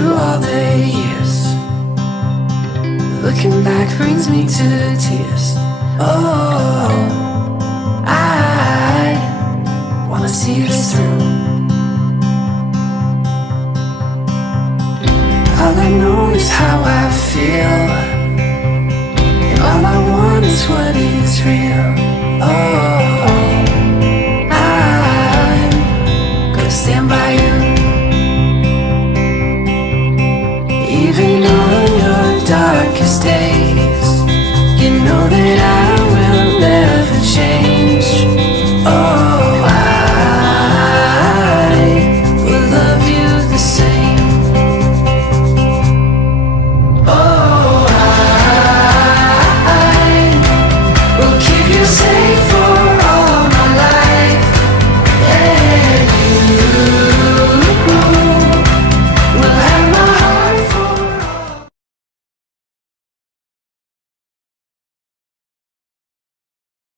through all the years. Looking back brings me to tears. Oh, I wanna see this through. All I know is how I feel, and all I want is what is real.